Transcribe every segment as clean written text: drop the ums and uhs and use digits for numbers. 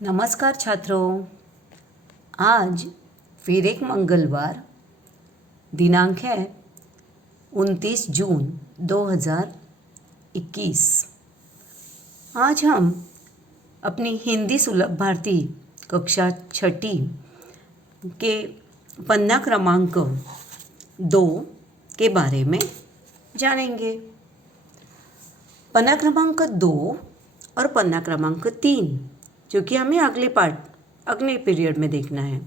नमस्कार छात्रों। आज फिर एक मंगलवार, दिनांक है 29 जून 2021। आज हम अपनी हिंदी सुलभ भारती कक्षा छठी के पन्ना क्रमांक 2 के बारे में जानेंगे। पन्ना क्रमांक 2 और पन्ना क्रमांक 3 जो कि हमें अगले पीरियड में देखना है।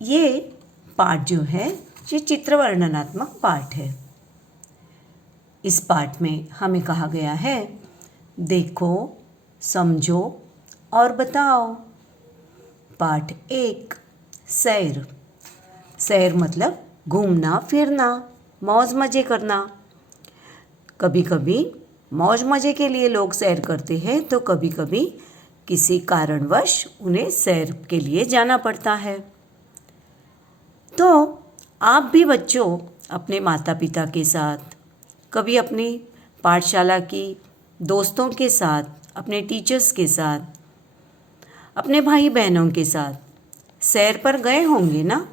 ये पाठ जो है ये चित्र वर्णनात्मक पाठ है। इस पाठ में हमें कहा गया है देखो, समझो और बताओ। पाठ 1 सैर। सैर मतलब घूमना फिरना, मौज मज़े करना। कभी कभी मौज मज़े के लिए लोग सैर करते हैं तो कभी कभी किसी कारणवश उन्हें सैर के लिए जाना पड़ता है। तो आप भी बच्चों अपने माता पिता के साथ, कभी अपनी पाठशाला की दोस्तों के साथ, अपने टीचर्स के साथ, अपने भाई बहनों के साथ सैर पर गए होंगे ना।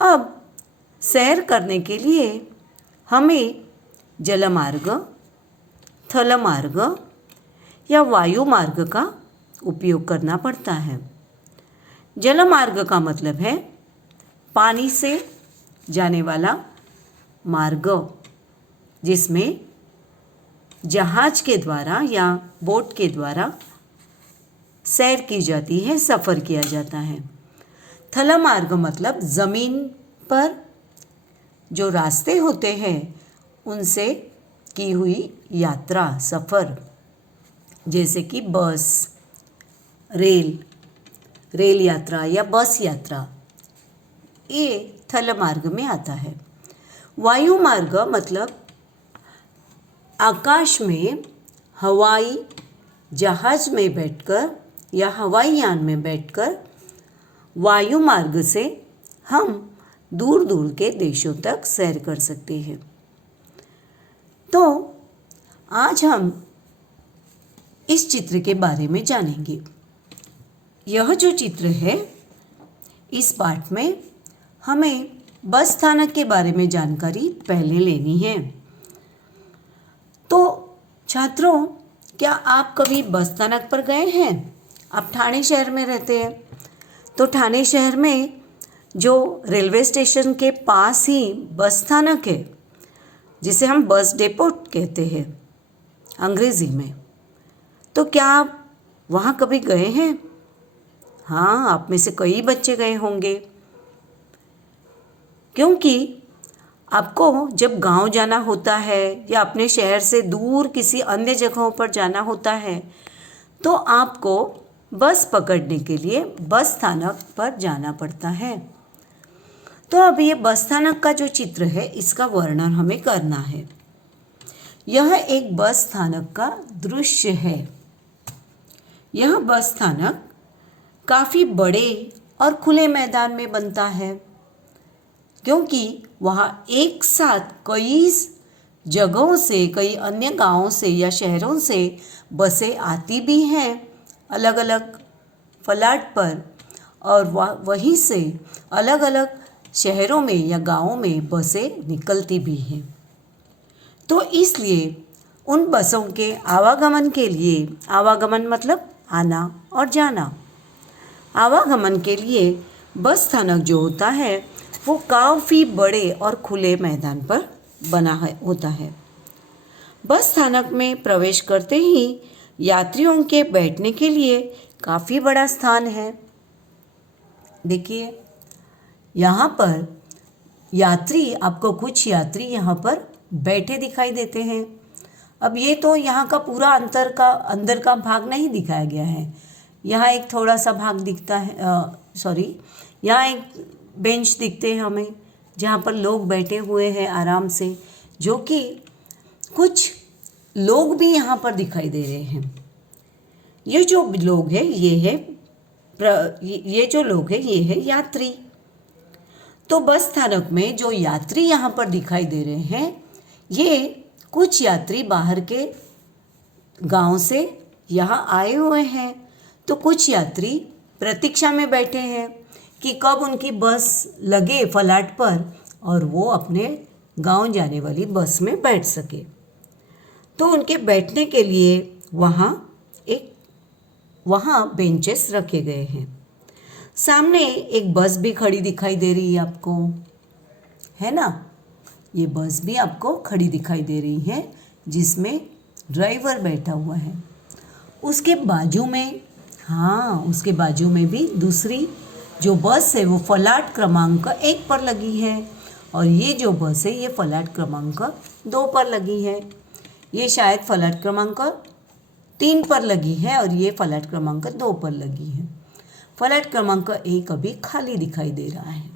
अब सैर करने के लिए हमें जलमार्ग, थलमार्ग या वायु मार्ग का उपयोग करना पड़ता है। जलमार्ग का मतलब है पानी से जाने वाला मार्ग, जिसमें जहाज के द्वारा या बोट के द्वारा सैर की जाती है, सफ़र किया जाता है। थलमार्ग मतलब ज़मीन पर जो रास्ते होते हैं उनसे की हुई यात्रा, सफ़र, जैसे कि बस, रेल यात्रा या बस यात्रा, ये थल मार्ग में आता है। वायु मार्ग मतलब आकाश में हवाई जहाज में बैठकर या हवाई यान में बैठकर वायु मार्ग से हम दूर दूर के देशों तक सैर कर सकते हैं। तो आज हम इस चित्र के बारे में जानेंगे। यह जो चित्र है, इस पाठ में हमें बस स्थानक के बारे में जानकारी पहले लेनी है। तो छात्रों, क्या आप कभी बस स्थानक पर गए हैं? आप ठाणे शहर में रहते हैं, तो ठाणे शहर में जो रेलवे स्टेशन के पास ही बस स्थानक है, जिसे हम बस डेपो कहते हैं अंग्रेज़ी में, तो क्या आप वहाँ कभी गए हैं? हाँ, आप में से कई बच्चे गए होंगे, क्योंकि आपको जब गांव जाना होता है या अपने शहर से दूर किसी अन्य जगहों पर जाना होता है तो आपको बस पकड़ने के लिए बस स्थानक पर जाना पड़ता है। तो अब ये बस स्थानक का जो चित्र है, इसका वर्णन हमें करना है। यह एक बस स्थानक का दृश्य है। यह बस स्थानक काफ़ी बड़े और खुले मैदान में बनता है, क्योंकि वहाँ एक साथ कई जगहों से, कई अन्य गांवों से या शहरों से बसें आती भी हैं अलग अलग फलाट पर, और वहीं से अलग अलग शहरों में या गांवों में बसें निकलती भी हैं। तो इसलिए उन बसों के आवागमन के लिए, आवागमन मतलब आना और जाना, आवागमन के लिए बस स्थानक जो होता है वो काफ़ी बड़े और खुले मैदान पर बना होता है। बस स्थानक में प्रवेश करते ही यात्रियों के बैठने के लिए काफ़ी बड़ा स्थान है। देखिए, यहाँ पर आपको कुछ यात्री यहाँ पर बैठे दिखाई देते हैं। अब ये तो यहाँ का पूरा अंदर का भाग नहीं दिखाया गया है। यहाँ एक थोड़ा सा भाग दिखता है, यहाँ एक बेंच दिखते हैं हमें, जहाँ पर लोग बैठे हुए हैं आराम से, जो कि कुछ लोग भी यहाँ पर दिखाई दे रहे हैं। ये जो लोग हैं ये है यात्री। तो बस स्थानक में जो यात्री यहाँ पर दिखाई दे रहे हैं, ये कुछ यात्री बाहर के गांव से यहाँ आए हुए हैं, तो कुछ यात्री प्रतीक्षा में बैठे हैं कि कब उनकी बस लगे फलाट पर और वो अपने गांव जाने वाली बस में बैठ सके। तो उनके बैठने के लिए वहाँ बेंचेस रखे गए हैं। सामने एक बस भी खड़ी दिखाई दे रही है आपको, है ना। ये बस भी आपको खड़ी दिखाई दे रही है जिसमें ड्राइवर बैठा हुआ है। उसके बाजू में, उसके बाजू में भी दूसरी जो बस है वो फलाट क्रमांक 1 पर लगी है और ये जो बस है ये फलाट क्रमांक 2 पर लगी है। ये शायद फलाट क्रमांक 3 पर लगी है और ये फलाट क्रमांक 2 पर लगी है। फलाट क्रमांक 1 अभी खाली दिखाई दे रहा है।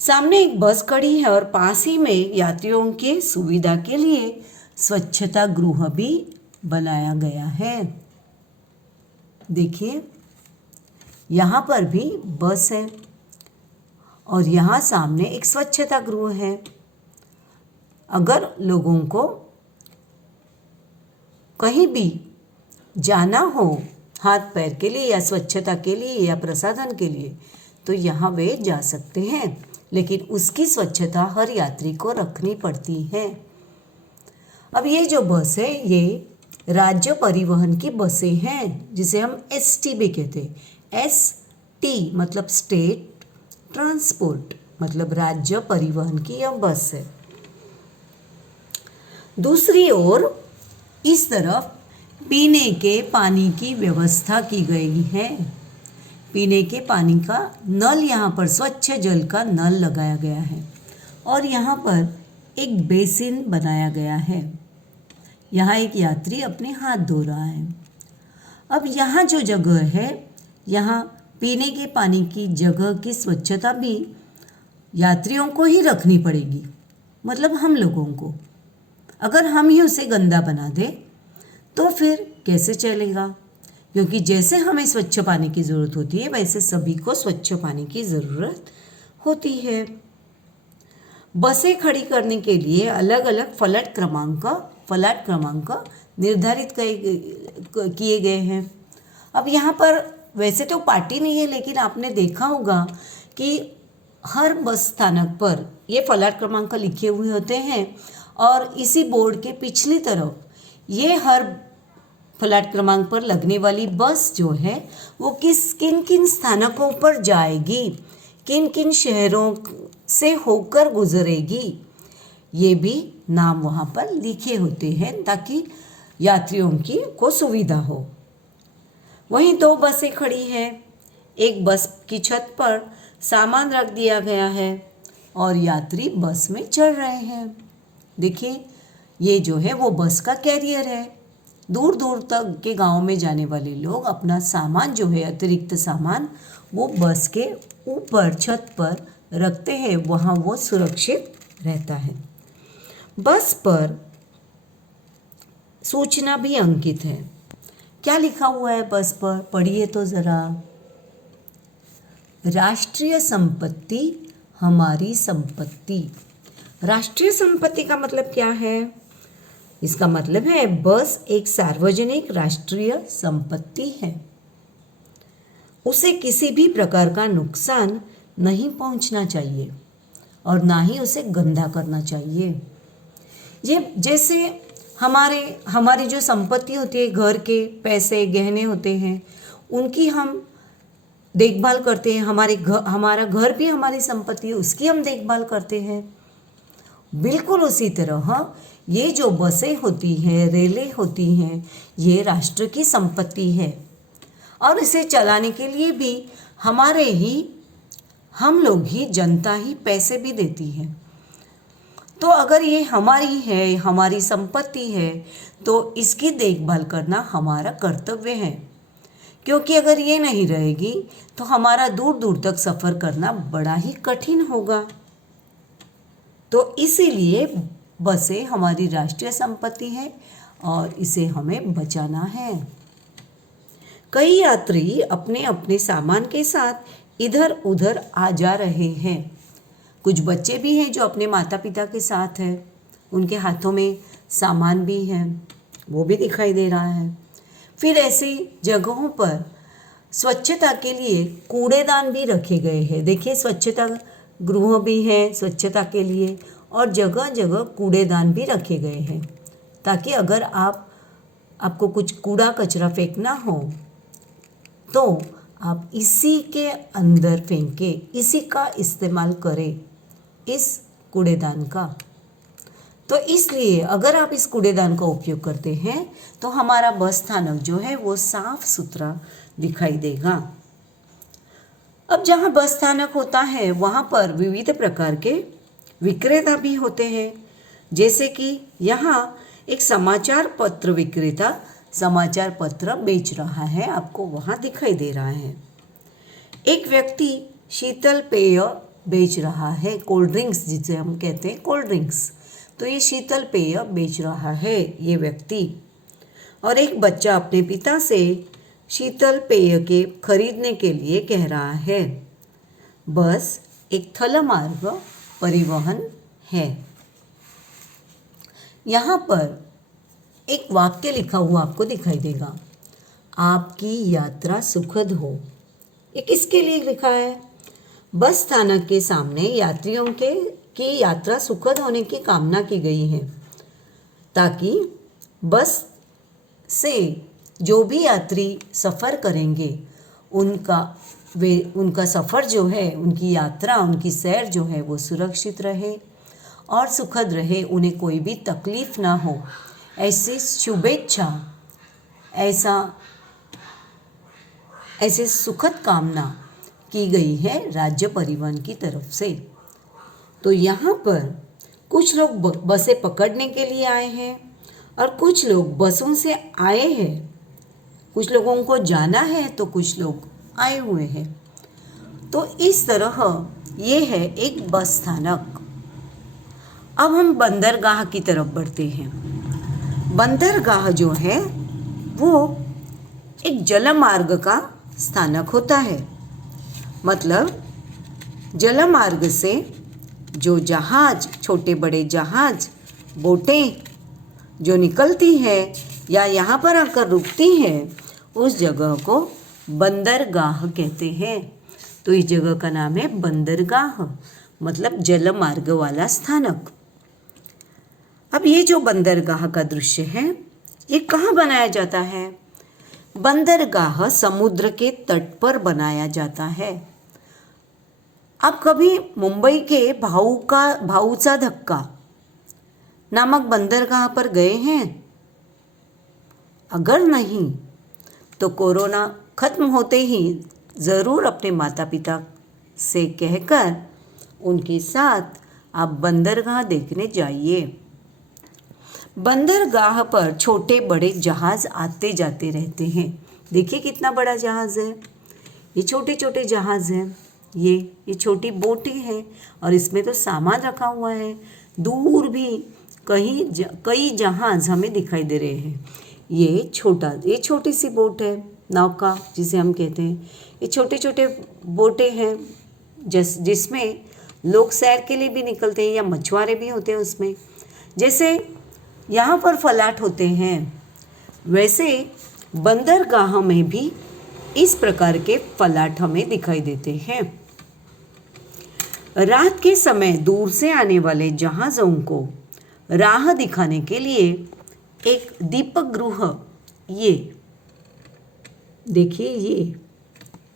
सामने एक बस खड़ी है और पास ही में यात्रियों के सुविधा के लिए स्वच्छता गृह भी बनाया गया है। देखिए, यहाँ पर भी बस है और यहाँ सामने एक स्वच्छता गृह है। अगर लोगों को कहीं भी जाना हो हाथ पैर के लिए या स्वच्छता के लिए या प्रसाधन के लिए, तो यहाँ वे जा सकते हैं, लेकिन उसकी स्वच्छता हर यात्री को रखनी पड़ती है। अब ये जो बस है ये राज्य परिवहन की बसें हैं, जिसे हम ST भी कहते हैं। ST मतलब स्टेट ट्रांसपोर्ट, मतलब राज्य परिवहन की यह बस है। दूसरी ओर इस तरफ पीने के पानी की व्यवस्था की गई है। पीने के पानी का नल, यहाँ पर स्वच्छ जल का नल लगाया गया है और यहाँ पर एक बेसिन बनाया गया है। यहाँ एक यात्री अपने हाथ धो रहा है। अब यहाँ जो जगह है, यहाँ पीने के पानी की जगह की स्वच्छता भी यात्रियों को ही रखनी पड़ेगी, मतलब हम लोगों को। अगर हम ही उसे गंदा बना दें तो फिर कैसे चलेगा, क्योंकि जैसे हमें स्वच्छ पानी की ज़रूरत होती है वैसे सभी को स्वच्छ पानी की ज़रूरत होती है। बसें खड़ी करने के लिए अलग अलग फलाट क्रमांक निर्धारित किए गए हैं। अब यहाँ पर वैसे तो पार्टी नहीं है, लेकिन आपने देखा होगा कि हर बस स्थानक पर ये फलाट क्रमांक लिखे हुए होते हैं और इसी बोर्ड के पिछली तरफ ये हर फलाट क्रमांक पर लगने वाली बस जो है वो किन किन स्थानकों पर जाएगी, किन किन शहरों से होकर गुजरेगी, ये भी नाम वहाँ पर लिखे होते हैं ताकि यात्रियों को सुविधा हो। वहीं 2 बसें खड़ी हैं। एक बस की छत पर सामान रख दिया गया है और यात्री बस में चढ़ रहे हैं। देखिए, ये जो है वो बस का कैरियर है। दूर दूर तक के गांव में जाने वाले लोग अपना सामान जो है, अतिरिक्त सामान, वो बस के ऊपर छत पर रखते हैं, वहाँ वो सुरक्षित रहता है। बस पर सूचना भी अंकित है। क्या लिखा हुआ है बस पर, पढ़िए तो ज़रा। राष्ट्रीय संपत्ति हमारी संपत्ति। राष्ट्रीय संपत्ति का मतलब क्या है? इसका मतलब है बस एक सार्वजनिक राष्ट्रीय संपत्ति है। उसे किसी भी प्रकार का नुकसान नहीं पहुंचना चाहिए और ना ही उसे गंदा करना चाहिए। ये जैसे हमारी जो संपत्ति होती है, घर के पैसे गहने होते हैं, उनकी हम देखभाल करते हैं। हमारा घर भी हमारी संपत्ति है, उसकी हम देखभाल करते हैं। बिल्कुल उसी तरह ये जो बसें होती हैं, रेलें होती हैं, ये राष्ट्र की संपत्ति है और इसे चलाने के लिए भी हम लोग ही, जनता ही पैसे भी देती है। तो अगर ये हमारी है, हमारी संपत्ति है, तो इसकी देखभाल करना हमारा कर्तव्य है, क्योंकि अगर ये नहीं रहेगी तो हमारा दूर दूर तक सफ़र करना बड़ा ही कठिन होगा। तो इसीलिए बसें हमारी राष्ट्रीय संपत्ति है और इसे हमें बचाना है। कई यात्री अपने अपने सामान के साथ इधर उधर आ जा रहे हैं। कुछ बच्चे भी हैं जो अपने माता पिता के साथ हैं, उनके हाथों में सामान भी है। वो भी दिखाई दे रहा है। फिर ऐसी जगहों पर स्वच्छता के लिए कूड़ेदान भी रखे गए हैं। देखिए, स्वच्छता गृह भी है स्वच्छता के लिए, और जगह जगह कूड़ेदान भी रखे गए हैं, ताकि अगर आपको कुछ कूड़ा कचरा फेंकना हो तो आप इसी के अंदर फेंके, इसी का इस्तेमाल करें, इस कूड़ेदान का। तो इसलिए अगर आप इस कूड़ेदान का उपयोग करते हैं तो हमारा बस स्थानक जो है वो साफ सुथरा दिखाई देगा। अब जहाँ बस स्थानक होता है वहाँ पर विविध प्रकार के विक्रेता भी होते हैं, जैसे कि यहाँ एक समाचार पत्र विक्रेता समाचार पत्र बेच रहा है, आपको वहाँ दिखाई दे रहा है। एक व्यक्ति शीतल पेय बेच रहा है, कोल्ड ड्रिंक्स जिसे हम कहते हैं कोल्ड ड्रिंक्स, तो ये शीतल पेय बेच रहा है ये व्यक्ति। और एक बच्चा अपने पिता से शीतल पेय के खरीदने के लिए कह रहा है। बस एक थलमार्ग परिवहन है। यहाँ पर एक वाक्य लिखा हुआ आपको दिखाई देगा, आपकी यात्रा सुखद हो। ये किसके लिए लिखा है? बस स्थानक के सामने यात्रियों की यात्रा सुखद होने की कामना की गई है, ताकि बस से जो भी यात्री सफ़र करेंगे उनका सफ़र जो है, उनकी यात्रा, उनकी सैर जो है वो सुरक्षित रहे और सुखद रहे, उन्हें कोई भी तकलीफ़ ना हो, ऐसी शुभेच्छा, ऐसे सुखद कामना की गई है राज्य परिवहन की तरफ से। तो यहाँ पर कुछ लोग बसें पकड़ने के लिए आए हैं और कुछ लोग बसों से आए हैं। कुछ लोगों को जाना है तो कुछ लोग आए हुए हैं। तो इस तरह ये है एक बस स्थानक। अब हम बंदरगाह की तरफ बढ़ते हैं। बंदरगाह जो है वो एक जलमार्ग का स्थानक होता है। मतलब जलमार्ग से जो जहाज, छोटे बड़े जहाज, बोटें जो निकलती हैं या यहाँ पर आकर रुकती हैं, उस जगह को बंदरगाह कहते हैं। तो इस जगह का नाम है बंदरगाह, मतलब जलमार्ग वाला स्थानक। अब ये जो बंदरगाह का दृश्य है ये कहाँ बनाया जाता है? बंदरगाह समुद्र के तट पर बनाया जाता है। आप कभी मुंबई के भाऊचा धक्का नामक बंदरगाह पर गए हैं? अगर नहीं तो कोरोना खत्म होते ही ज़रूर अपने माता पिता से कहकर उनके साथ आप बंदरगाह देखने जाइए। बंदरगाह पर छोटे बड़े जहाज़ आते जाते रहते हैं। देखिए कितना बड़ा जहाज़ है। ये छोटे छोटे जहाज़ हैं, ये छोटी बोटें हैं और इसमें तो सामान रखा हुआ है। दूर भी कई जहाज़ हमें दिखाई दे रहे हैं। ये छोटी सी बोट है, नौका जिसे हम कहते हैं। ये छोटे छोटे बोटें हैं जिसमें लोग सैर के लिए भी निकलते हैं या मछुआरे भी होते हैं उसमें। जैसे यहाँ पर फलाट होते हैं, वैसे बंदरगाह में भी इस प्रकार के फलाट हमें दिखाई देते हैं। रात के समय दूर से आने वाले जहाज़ों को राह दिखाने के लिए एक दीपगृह, ये देखिए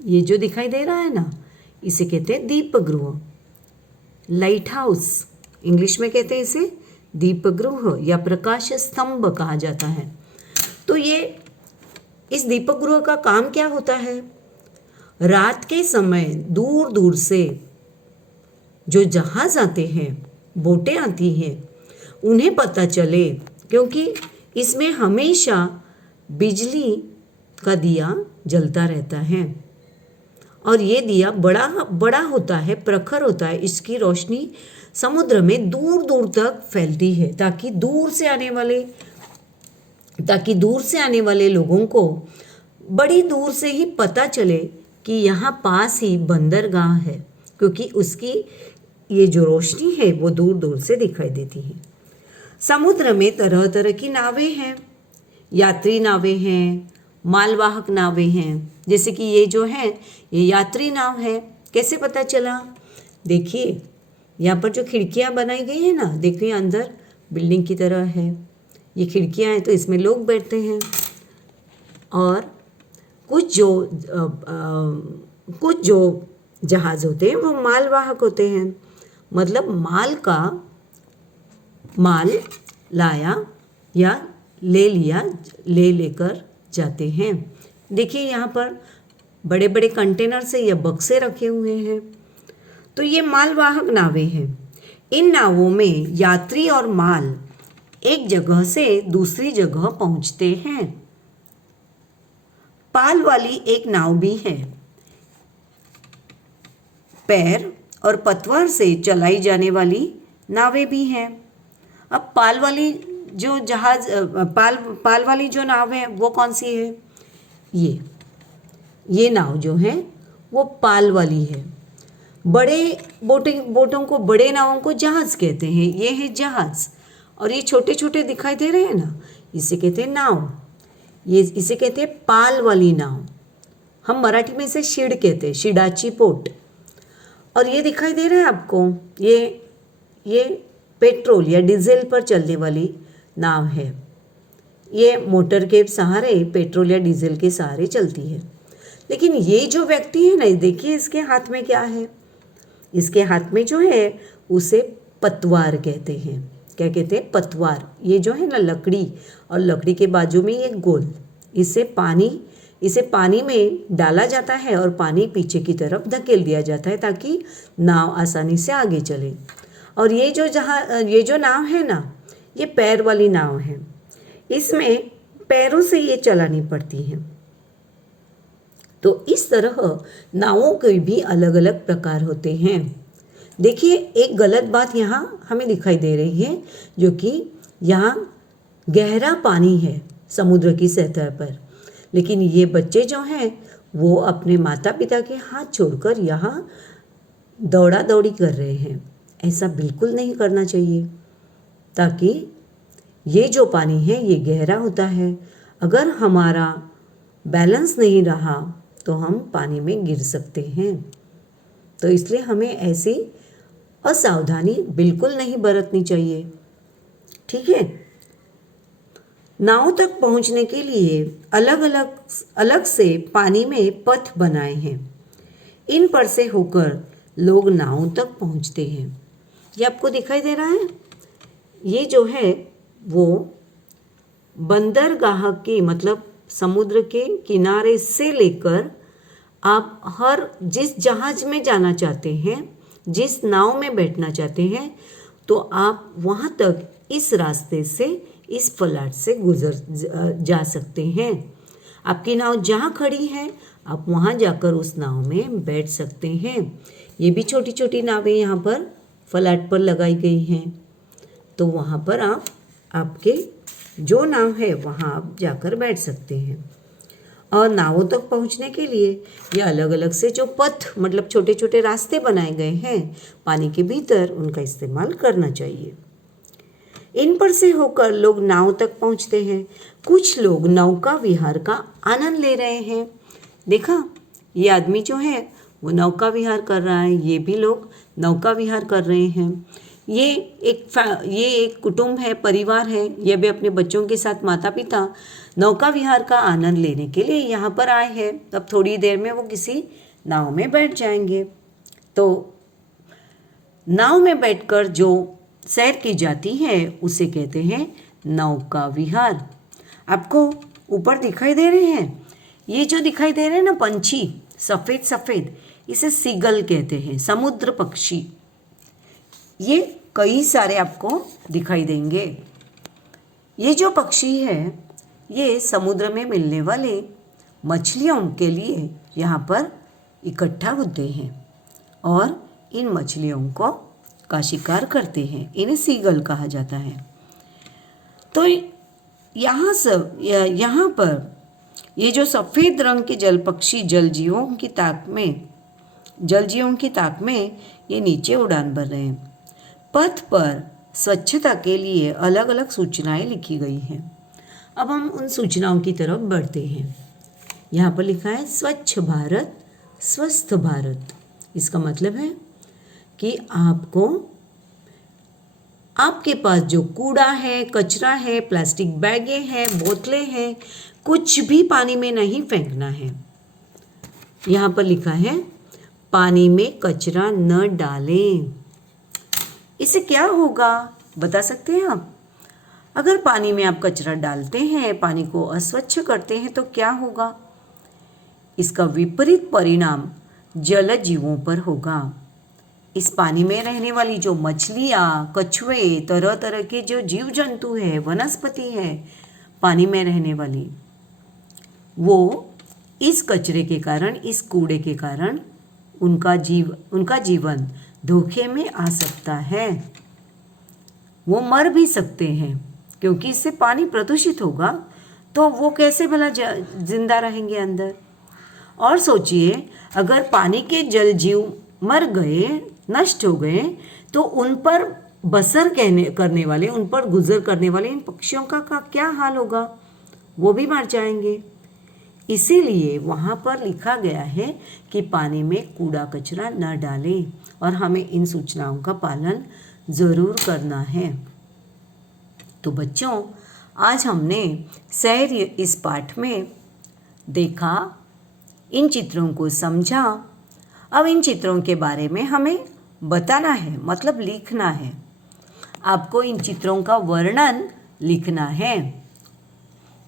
ये जो दिखाई दे रहा है ना, इसे कहते हैं दीपगृह, लाइट हाउस इंग्लिश में कहते हैं इसे, दीपगृह या प्रकाश स्तंभ कहा जाता है। तो ये इस दीपगृह का काम क्या होता है? रात के समय दूर दूर से जो जहाज आते हैं, बोटें आती हैं, उन्हें पता चले, क्योंकि इसमें हमेशा बिजली का दिया जलता रहता है और ये दिया बड़ा होता है, प्रखर होता है। इसकी रोशनी समुद्र में दूर दूर तक फैलती है, ताकि दूर से आने वाले लोगों को बड़ी दूर से ही पता चले कि यहाँ पास ही बंदरगाह है, क्योंकि उसकी ये जो रोशनी है वो दूर दूर से दिखाई देती है। समुद्र में तरह तरह की नावें हैं। यात्री नावें हैं, मालवाहक नावें हैं। जैसे कि ये जो है ये यात्री नाव है। कैसे पता चला? देखिए यहाँ पर जो खिड़कियाँ बनाई गई है ना, देखिए अंदर बिल्डिंग की तरह है, ये खिड़कियाँ हैं तो इसमें लोग बैठते हैं। और कुछ जो जहाज़ होते हैं वो मालवाहक होते हैं, मतलब माल लाया या लेकर जाते हैं। देखिए यहाँ पर बड़े बड़े कंटेनर से या बक्से रखे हुए हैं, तो ये मालवाहक नावें हैं। इन नावों में यात्री और माल एक जगह से दूसरी जगह पहुंचते हैं। पाल वाली एक नाव भी है। पैर और पतवार से चलाई जाने वाली नावें भी हैं। अब पाल वाली जो जहाज पाल वाली जो नाव है वो कौन सी है? ये नाव जो है वो पाल वाली है। बड़े बोटों को, बड़े नावों को जहाज कहते हैं। ये है जहाज। और ये छोटे छोटे दिखाई दे रहे हैं ना, इसे कहते हैं नाव। इसे कहते हैं पाल वाली नाव। हम मराठी में इसे शिड कहते हैं, शिडाची पोट। और ये दिखाई दे रहा है आपको, ये पेट्रोल या डीजल पर चलने वाली नाव है। ये मोटर के सहारे, पेट्रोल या डीजल के सहारे चलती है। लेकिन ये जो व्यक्ति है ना, देखिए इसके हाथ में क्या है? इसके हाथ में जो है उसे पतवार कहते हैं। क्या कहते हैं? पतवार। ये जो है ना लकड़ी, और लकड़ी के बाजू में ये गोल, इसे पानी में डाला जाता है और पानी पीछे की तरफ धकेल दिया जाता है ताकि नाव आसानी से आगे चले। और ये जो नाव है ना, ये पैर वाली नाव है। इसमें पैरों से ये चलानी पड़ती है। तो इस तरह नावों के भी अलग अलग प्रकार होते हैं। देखिए एक गलत बात यहाँ हमें दिखाई दे रही है, जो कि यहाँ गहरा पानी है समुद्र की सतह पर, लेकिन ये बच्चे जो हैं वो अपने माता पिता के हाथ छोड़कर यहाँ दौड़ा दौड़ी कर रहे हैं। ऐसा बिल्कुल नहीं करना चाहिए, ताकि ये जो पानी है ये गहरा होता है। अगर हमारा बैलेंस नहीं रहा तो हम पानी में गिर सकते हैं। तो इसलिए हमें ऐसी असावधानी बिल्कुल नहीं बरतनी चाहिए। ठीक है। नाव तक पहुंचने के लिए अलग से पानी में पथ बनाए हैं। इन पर से होकर लोग नाव तक पहुंचते हैं। ये आपको दिखाई दे रहा है? ये जो है वो बंदरगाह की, मतलब समुद्र के किनारे से लेकर आप जिस जहाज में जाना चाहते हैं, जिस नाव में बैठना चाहते हैं, तो आप वहाँ तक इस रास्ते से, इस फलाट से जा सकते हैं। आपकी नाव जहाँ खड़ी है आप वहाँ जाकर उस नाव में बैठ सकते हैं। ये भी छोटी छोटी नावें यहाँ पर फलाट पर लगाई गई हैं, तो वहाँ पर आपके जो नाव है वहाँ आप जाकर बैठ सकते हैं। और नावों तक पहुँचने के लिए ये अलग अलग से जो पथ, मतलब छोटे छोटे रास्ते बनाए गए हैं पानी के भीतर, उनका इस्तेमाल करना चाहिए। इन पर से होकर लोग नाव तक पहुँचते हैं। कुछ लोग नौका विहार का आनंद ले रहे हैं। देखा, ये आदमी जो है वो नौका विहार कर रहा है, ये भी लोग नौका विहार कर रहे हैं। ये एक कुटुंब है, परिवार है, ये भी अपने बच्चों के साथ, माता पिता नौका विहार का आनंद लेने के लिए यहाँ पर आए हैं। अब थोड़ी देर में वो किसी नाव में बैठ जाएंगे। तो नाव में बैठकर जो सैर की जाती है उसे कहते हैं नौका विहार। आपको ऊपर दिखाई दे रहे हैं, ये जो दिखाई दे रहे हैं ना पंछी, सफ़ेद सफ़ेद, इसे सीगल कहते हैं, समुद्र पक्षी। ये कई सारे आपको दिखाई देंगे। ये जो पक्षी है ये समुद्र में मिलने वाले मछलियों के लिए यहाँ पर इकट्ठा होते हैं और इन मछलियों का शिकार करते हैं। इन्हें सीगल कहा जाता है। तो यहाँ पर ये जो सफ़ेद रंग के जल पक्षी जलजीवों की ताक में ये नीचे उड़ान भर रहे हैं। पथ पर स्वच्छता के लिए अलग अलग सूचनाएं लिखी गई हैं। अब हम उन सूचनाओं की तरफ बढ़ते हैं। यहाँ पर लिखा है स्वच्छ भारत स्वस्थ भारत। इसका मतलब है कि आपके पास जो कूड़ा है, कचरा है, प्लास्टिक बैगें हैं, बोतलें हैं, कुछ भी पानी में नहीं फेंकना है। यहाँ पर लिखा है पानी में कचरा न डालें। इससे क्या होगा बता सकते हैं आप? अगर पानी में आप कचरा डालते हैं, पानी को अस्वच्छ करते हैं तो क्या होगा? इसका विपरीत परिणाम जल जीवों पर होगा। इस पानी में रहने वाली जो मछलियाँ, कछुए, तरह तरह के जो जीव जंतु है, वनस्पति है पानी में रहने वाली, वो इस कचरे के कारण, इस कूड़े के कारण उनका जीवन धोखे में आ सकता है। वो मर भी सकते हैं क्योंकि इससे पानी प्रदूषित होगा, तो वो कैसे भला जिंदा रहेंगे अंदर। और सोचिए अगर पानी के जल जीव मर गए, नष्ट हो गए, तो उन पर बसर करने वाले, उन पर गुजर करने वाले इन पक्षियों का क्या हाल होगा? वो भी मर जाएंगे। इसीलिए वहाँ पर लिखा गया है कि पानी में कूड़ा कचरा न डालें और हमें इन सूचनाओं का पालन ज़रूर करना है। तो बच्चों, आज हमने शहर इस पाठ में देखा, इन चित्रों को समझा। अब इन चित्रों के बारे में हमें बताना है, मतलब लिखना है। आपको इन चित्रों का वर्णन लिखना है।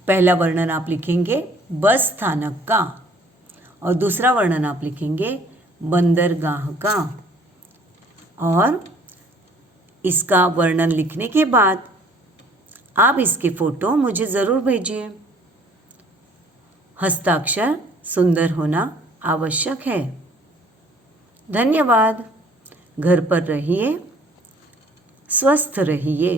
पहला वर्णन आप लिखेंगे बस स्थानक का और दूसरा वर्णन आप लिखेंगे बंदरगाह का। और इसका वर्णन लिखने के बाद आप इसके फोटो मुझे ज़रूर भेजिए। हस्ताक्षर सुंदर होना आवश्यक है। धन्यवाद। घर पर रहिए, स्वस्थ रहिए।